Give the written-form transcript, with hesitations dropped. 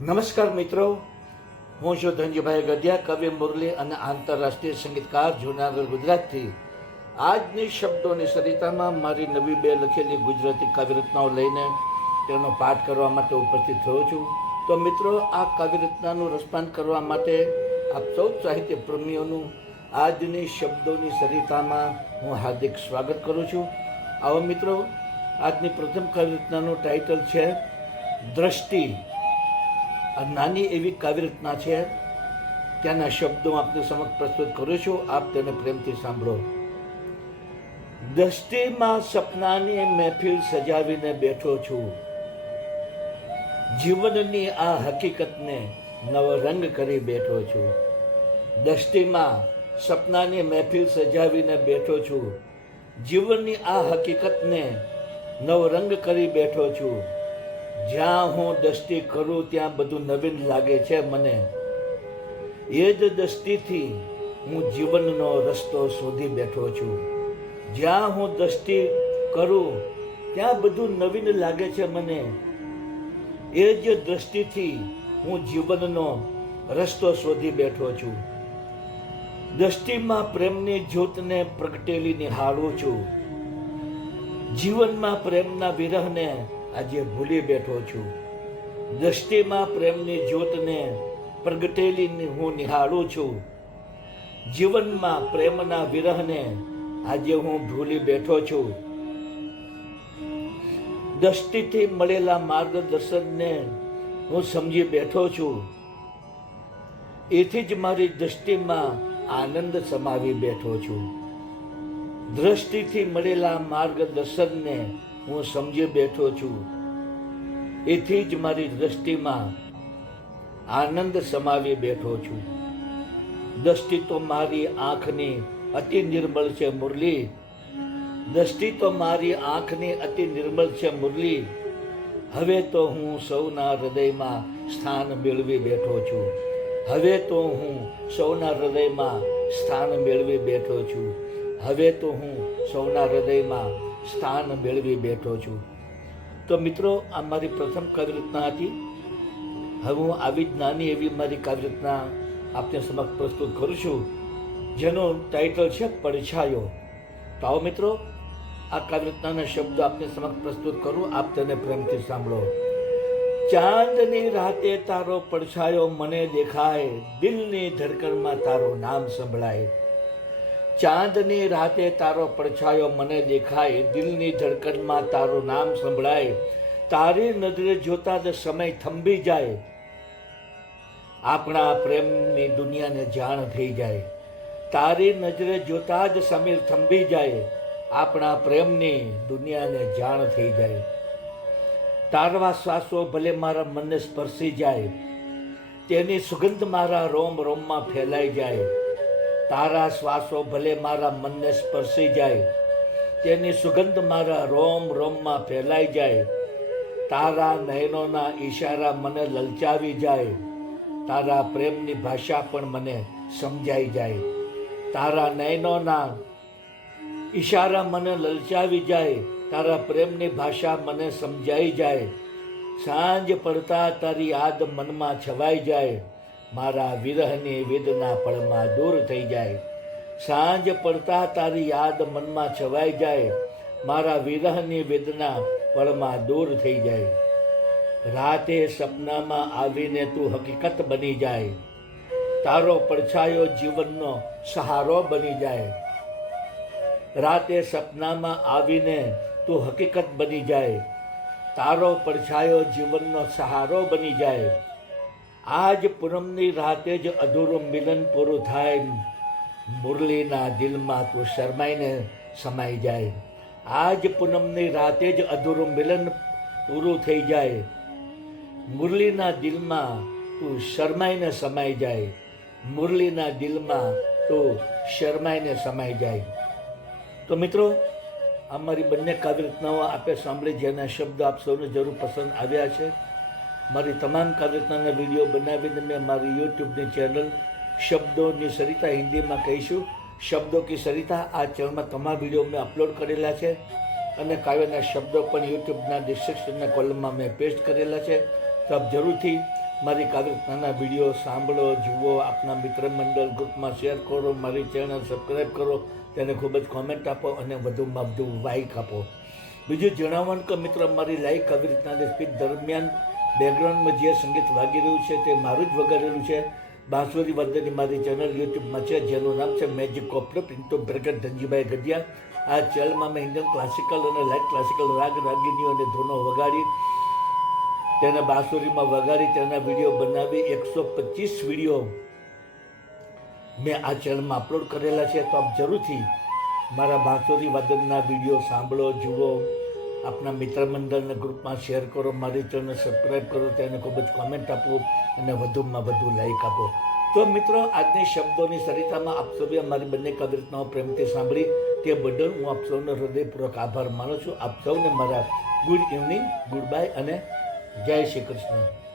નમસ્કાર મિત્રો, હું છું ધનજીભાઈ ગઢિયા, કવિ મુરલી અને આંતરરાષ્ટ્રીય સંગીતકાર જૂનાગઢ ગુજરાતથી. આજની શબ્દોની સરિતામાં મારી નવી 2 લખેલી ગુજરાતી કાવ્યરચનાઓ લઈને તેનો પાઠ કરવા માટે ઉપસ્થિત થયો છું. તો મિત્રો, આ કાવ્યરચનાનું રસપાન કરવા માટે આપ સૌ સાહિત્ય પ્રેમીઓનું આજની શબ્દોની સરિતામાં હું હાર્દિક સ્વાગત કરું છું. આવો મિત્રો, આજની પ્રથમ કાવ્યરચનાનું ટાઇટલ છે દ્રષ્ટિ. આ નાની એવી કાવ્યરચના છે, ત્યાંના શબ્દો આપની સમક્ષ પ્રસ્તુત કરું છું. આપ તેને પ્રેમથી સાંભળો. દ્રષ્ટિમાં સપનાની મહેફિલ સજાવીને બેઠો છું. જીવનની આ હકીકતને નવરંગ કરી બેઠો છું. દ્રષ્ટિમાં સપનાની મહેફિલ સજાવીને બેઠો છું. જીવનની આ હકીકતને નવરંગ કરી બેઠો છું. જ્યાં હું દ્રષ્ટિ કરું ત્યાં બધું નવીન લાગે છે મને. એ જ દ્રષ્ટિથી હું જીવનનો રસ્તો શોધી બેઠો છું. જ્યાં હું દ્રષ્ટિ કરું ત્યાં બધું નવીન લાગે છે મને. એ જ દ્રષ્ટિથી હું જીવનનો રસ્તો શોધી બેઠો છું. દ્રષ્ટિમાં પ્રેમની જ્યોતને પ્રગટેલી નિહાળું છું. જીવનમાં પ્રેમના વિરહને આજે ભૂલી બેઠો છું. દ્રષ્ટિમાં પ્રેમની જ્યોતને પ્રગટેલી હું નિહાળું છું. જીવનમાં પ્રેમના વિરહને આજે હું ભૂલી બેઠો છું. દ્રષ્ટિથી મળેલા માર્ગદર્શનને હું સમજી બેઠો છું. એથી જ મારી દ્રષ્ટિમાં આનંદ સમાવી બેઠો છું. દ્રષ્ટિથી મળેલા માર્ગદર્શનને હું સમજી બેઠો છું. એથી જ મારી દ્રષ્ટિમાં આનંદ સમાવી બેઠો છું. દ્રષ્ટિ તો મારી આંખની અતિ નિર્મળ છે મુરલી. દ્રષ્ટિ તો મારી આંખની અતિ નિર્મળ છે મુરલી. હવે તો હું સૌના હૃદયમાં સ્થાન મેળવી બેઠો છું. હવે તો હું સૌના હૃદયમાં સ્થાન મેળવી બેઠો છું. હવે તો હું સૌના હૃદયમાં સ્થાન મેળવી બેઠો છું. તો મિત્રો, આ મારી પ્રથમ કાવ્યરચના હતી. હવે હું આવી જ નાની એવી મારી કાવ્યરચના આપને સમક્ષ પ્રસ્તુત કરું છું, જેનું ટાઇટલ છે પડછાયો. તો આવો મિત્રો, આ કાવ્યરચનાના શબ્દો આપને સમક્ષ પ્રસ્તુત કરું. આપ તેને પ્રેમથી સાંભળો. ચાંદની રાતે તારો પડછાયો મને દેખાય. દિલની ધડકણમાં તારું નામ સંભળાય. ચાંદની રાતે તારો પડછાયો મને દેખાય. દિલની ધડકણમાં તારું નામ સંભળાય. તારી નજરે જોતા જ સમય થંભી જાય. આપણા પ્રેમની દુનિયાને જાણ થઈ જાય. તારી નજરે જોતા જ સમય થંભી જાય. આપણા પ્રેમની દુનિયાને જાણ થઈ જાય. તારવા શ્વાસો ભલે મારા મનને સ્પર્શી જાય. તેની સુગંધ મારા રોમ રોમમાં ફેલાઈ જાય. તારા શ્વાસો ભલે મારા મનને સ્પર્શી જાય. તેની સુગંધ મારા રોમ રોમમાં ફેલાઈ જાય. તારા નયનોના ઈશારા મને લલચાવી જાય. તારા પ્રેમની ભાષા પણ મને સમજાઈ જાય. તારા નયનોના ઈશારા મને લલચાવી જાય. તારા પ્રેમની ભાષા મને સમજાઈ જાય. સાંજ પડતા તારી યાદ મનમાં છવાઈ જાય. મારા વિરહની વેદના પળમાં દૂર થઈ જાય. સાંજ પડતા તારી યાદ મનમાં છવાઈ જાય. મારા વિરહની વેદના પળમાં દૂર થઈ જાય. રાતે સપનામાં આવીને તું હકીકત બની જાય. તારો પડછાયો જીવનનો સહારો બની જાય. રાતે સપનામાં આવીને તું હકીકત બની જાય. તારો પડછાયો જીવનનો સહારો બની જાય. આજ પૂનમની રાતે જ અધૂરું મિલન પૂરું થાય. મુરલીના દિલમાં તું શરમાઈને સમાઈ જાય. આજ પૂનમની રાતે જ અધૂરું મિલન પૂરું થઈ જાય. મુરલીના દિલમાં તું શરમાઈને સમાઈ જાય. મુરલીના દિલમાં તું શરમાઈને સમાઈ જાય. તો મિત્રો, આ મારી બંને કાવ્યરચનાઓ આપે સાંભળી, જેના શબ્દો આપ સૌને જરૂર પસંદ આવ્યા છે. મારી તમામ કાવ્યરચનાના વિડીયો બનાવીને મેં મારી યુટ્યુબની ચેનલ શબ્દોની સરિતા હિન્દીમાં કહીશું શબ્દો કી સરિતા, આ ચેનલમાં તમામ વિડીયો મેં અપલોડ કરેલા છે. અને કાવ્યના શબ્દો પણ યુટ્યુબના ડિસ્ક્રિપ્શનના કોલમમાં મેં પેસ્ટ કરેલા છે. તો આપ જરૂરથી મારી કાવ્યરચનાના વિડીયો સાંભળો, જુઓ, આપના મિત્ર મંડળ ગ્રુપમાં શેર કરો, મારી ચેનલ સબસ્ક્રાઈબ કરો, તેને ખૂબ જ કોમેન્ટ આપો અને વધુમાં વધુ લાઈક આપો. બીજું જણાવવાનું કે મિત્રો, મારી લાઈવ કાવ્યરચનાની સ્પીચ દરમિયાન બેકગ્રાઉન્ડમાં જે સંગીત વાગી રહ્યું છે તે મારું જ વગાડેલું છે. બાંસુરી વાદનની મારી ચેનલ યુટ્યુબમાં છે, જેનું નામ છે મેજિક ઓફ પિન્ટુ બ્રગટ ધનજીભાઈ ગઢિયા. આ ચેનલમાં મેં ઇન્ડિયન ક્લાસિકલ અને લાઇટ ક્લાસિકલ રાગ રાગીનીઓ અને ધૂનો વગાડી, તેને બાંસુરીમાં વગાડી, તેના વિડીયો બનાવી 125 વિડીયો મેં આ ચેનલમાં અપલોડ કરેલા છે. તો આપ જરૂરથી મારા બાંસુરી વાદનના વિડીયો સાંભળો, જુઓ, આપના મિત્ર મંડળના ગ્રુપમાં શેર કરો, મારી ચેનલ સબસ્ક્રાઈબ કરો, તેને ખૂબ જ કોમેન્ટ આપો અને વધુમાં વધુ લાઈક આપો. તો મિત્રો, આજની શબ્દોની સરિતામાં આપ સૌએ મારી બંને કાવ્યરચનાઓ પ્રેમથી સાંભળી તે બદલ હું આપ સૌનો હૃદયપૂર્વક આભાર માનું છું. આપ સૌને મારા ગુડ ઇવનિંગ, ગુડ બાય અને જય શ્રી કૃષ્ણ.